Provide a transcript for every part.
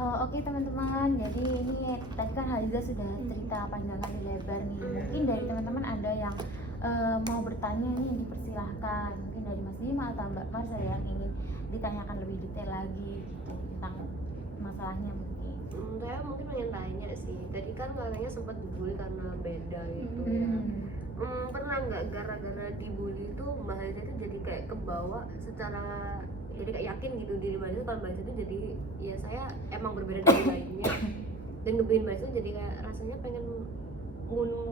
Oke teman-teman, jadi ini tadi kan Haliza sudah cerita panjang kali lebar nih. Mungkin dari teman-teman ada yang mau bertanya nih, dipersilahkan. Mungkin dari Mas Bima atau Mbak Marza yang ingin ditanyakan lebih detail lagi gitu, tentang masalahnya mungkin. Saya mungkin pengen tanya sih, tadi kan katanya sempat dibully karena beda gitu ya. Pernah nggak gara-gara dibully itu Mbak Haliza itu jadi kayak kebawa secara jadi kayak yakin gitu diri Mbak Haliza kalau Mbak Haliza itu jadi ya saya emang berbeda dari lainnya dan ngebikin Mbak Haliza jadi kayak rasanya pengen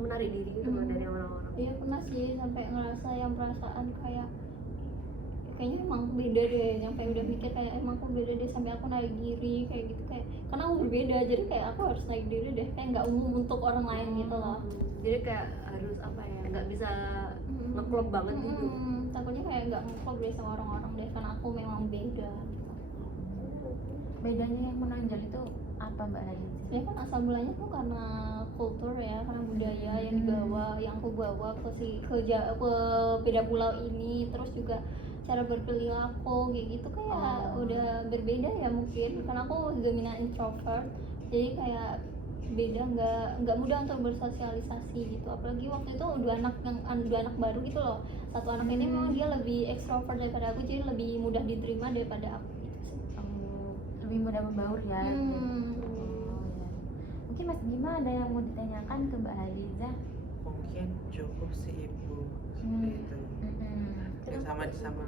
menarik diri gitu kan dari orang-orang. Iya pernah sih sampai ngerasa yang perasaan kayak kayaknya emang beda deh, sampai udah mikir kayak emang aku beda deh, sampai aku naik diri kayak gitu, kayak karena aku berbeda jadi kayak aku harus naik diri deh, kayak nggak umum untuk orang lain gitu loh. Jadi kayak harus apa ya, nggak bisa ngeklop banget gitu. Takutnya kayak nggak ngeklop deh sama orang-orang deh, karena aku memang beda. Bedanya yang menonjol itu apa Mbak Haliza? Ya kan asal mulanya tuh karena kultur ya, karena budaya yang dibawa, yang aku bawa ke beda pulau ini, terus juga cara berperilaku kayak gitu kayak udah berbeda ya mungkin, karena aku dominan introvert, jadi kayak beda, nggak mudah untuk bersosialisasi gitu, apalagi waktu itu dua anak baru gitu loh. Satu anak ini memang dia lebih ekstrovert daripada aku, jadi lebih mudah diterima daripada aku gitu sih. Lebih mudah membaur ya. Ya. Mungkin Mas Bima ada yang mau ditanyakan ke Mbak Haliza? Mungkin cukup sih Ibu seperti itu. Ya, sama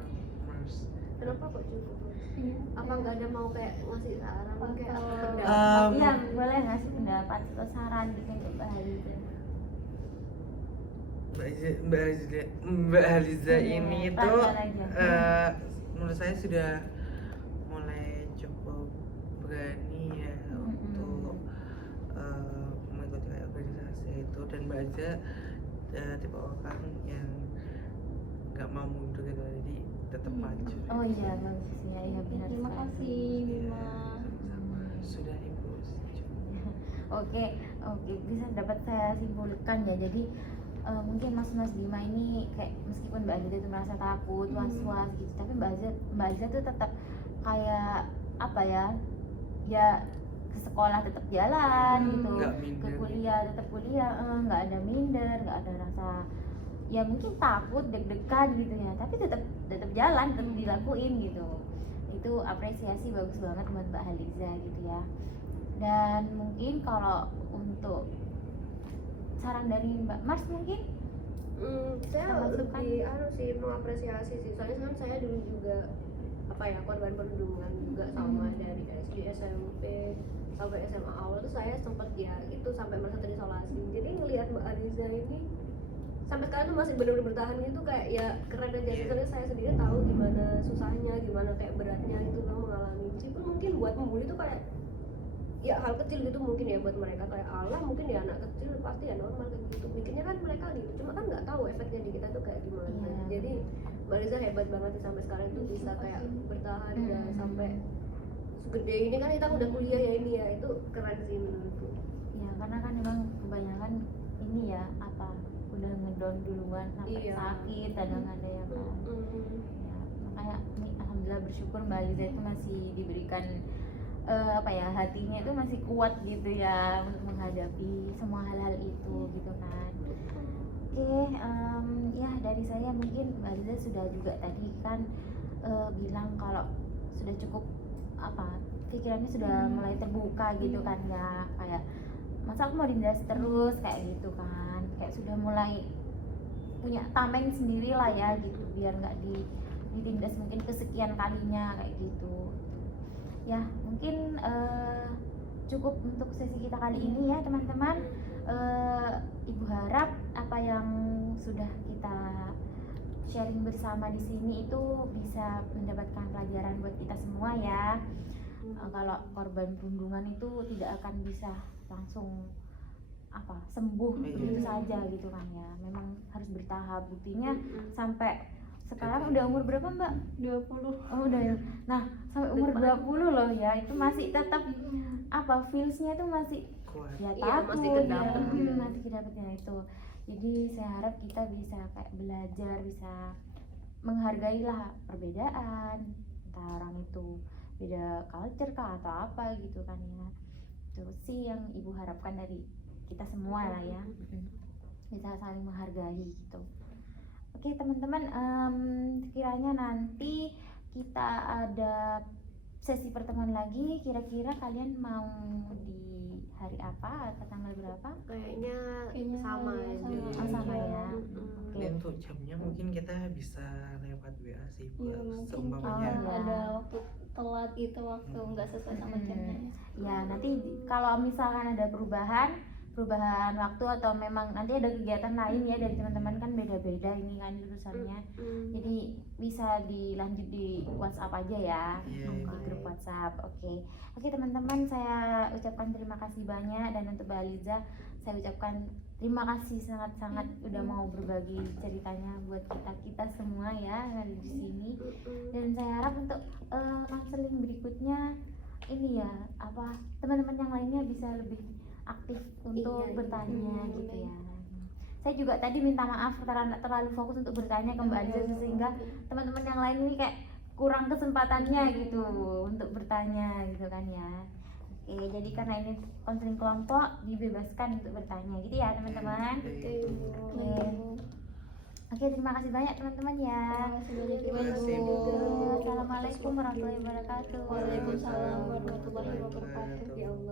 Mars. Kenapa kok cukup? Apa nggak ada mau kayak ngasih saran kayak Iya, boleh ngasih pendapat atau saran gitu untuk Mbak Haliza. Mbak Haliza ini tuh aja. menurut saya sudah mulai cukup berani ya untuk mengikuti kayak organisasi itu, dan Mbak Haliza tipe orang yang nggak mau mundur gitu, jadi tetap maju. Oh iya, bagus ya, iya benar. Terima kasih Bima. Sama sudah Ibu. Oke, bisa dapat saya simpulkan ya. Jadi mungkin Mas Bima ini kayak meskipun Mbak Aziza itu merasa takut, was-was gitu, tapi Mbak Aziza tuh tetap kayak apa ya? Ya ke sekolah tetap jalan gitu, ke kuliah tetap kuliah, nggak ada minder, nggak ada rasa ya mungkin takut, deg-degan gitu ya, tapi tetap jalan, tetap dilakuin gitu. Itu apresiasi bagus banget buat Mbak Haliza gitu ya. Dan mungkin kalau untuk saran dari Mbak Mars mungkin saya lebih sih mengapresiasi sih, soalnya kan saya dulu juga apa ya korban perundungan juga, sama dari SD SMP sampai SMA awal tuh saya sempat ya itu sampai merasa terisolasi. Jadi ngelihat Mbak Haliza ini sampai sekarang tuh masih benar-benar bertahan gitu, kayak ya keren aja. Soalnya saya sendiri tahu gimana susahnya, gimana kayak beratnya itu kamu mengalami. Meskipun mungkin buat membuli tuh kayak ya hal kecil gitu mungkin ya buat mereka, kayak Allah mungkin ya anak kecil pasti ya normal kayak gitu mikirnya kan mereka gitu, cuma kan nggak tahu efeknya di kita tuh kayak gimana. Jadi Mbak Haliza hebat banget sih, sampai sekarang tuh bisa kayak bertahan dan sampai segede ini kan, kita udah kuliah ya ini ya, itu keren sih menurutku ya, karena kan memang kebanyakan ini ya apa udah ngedown duluan sampai sakit, kadang ada yang kan ya, makanya ini alhamdulillah bersyukur Mbak Haliza itu masih diberikan apa ya, hatinya itu masih kuat gitu ya untuk menghadapi semua hal-hal itu gitu kan. Oke, ya dari saya mungkin Mbak Haliza sudah juga tadi kan bilang kalau sudah cukup apa pikirannya sudah mulai terbuka gitu kan ya, kayak masa aku mau ditindas terus kayak gitu kan, kayak sudah mulai punya tameng sendiri lah ya gitu, biar nggak ditindas mungkin kesekian kalinya kayak gitu ya. Mungkin cukup untuk sesi kita kali ini ya teman-teman. Ibu harap apa yang sudah kita sharing bersama di sini itu bisa mendapatkan pelajaran buat kita semua ya. Kalau korban perundungan itu tidak akan bisa langsung apa sembuh begitu saja gitu kan ya, memang harus bertahap. Buktinya sampai sekarang udah umur berapa Mbak? 20. Oh udah ya. Nah sampai umur 20 loh ya, itu masih tetap apa feelsnya itu masih kuat. Ya masih takut kedapet masih kedapetnya itu. Jadi saya harap kita bisa kayak belajar, bisa menghargailah perbedaan antara orang itu, beda culture kah atau apa gitu kan ya. Itu sih yang ibu harapkan dari kita semua lah ya. Bisa saling menghargai gitu. Oke teman-teman, kiranya nanti kita ada sesi pertemuan lagi, kira-kira kalian mau di hari apa atau tanggal berapa? Kayaknya Kayaknya sama ya, aja. sama. Oh, sama ya. Oke. Dan untuk jamnya mungkin kita bisa lewat WA sih Iya, Bos, mungkin seumpamanya. kalau Oh, ada waktu telat itu waktu nggak sesuai sama jamnya ya. Ya nanti kalau misalkan ada perubahan waktu atau memang nanti ada kegiatan lain ya dari teman-teman kan beda-beda ini kan jurusannya, jadi bisa dilanjut di WhatsApp aja ya, Iya, di iya. grup WhatsApp. Oke teman-teman, saya ucapkan terima kasih banyak, dan untuk Mbak Aliza saya ucapkan terima kasih sangat-sangat udah mau berbagi ceritanya buat kita semua ya yang ada di sini. Dan saya harap untuk konseling berikutnya ini ya apa teman-teman yang lainnya bisa lebih aktif untuk Iya, bertanya gitu ya. Saya juga tadi minta maaf karena terlalu fokus untuk bertanya ke Mbak Aliza sehingga teman-teman yang lain ini kayak kurang kesempatannya gitu untuk bertanya gitu kan ya. Oke, jadi karena ini konseling kelompok dibebaskan untuk bertanya gitu ya teman-teman. Oke, terima kasih banyak teman-teman ya. Terima kasih banyak Terima kasih, Ibu. Bu. Assalamualaikum warahmatullahi wabarakatuh. Waalaikumsalam warahmatullahi wabarakatuh. Ya Allah.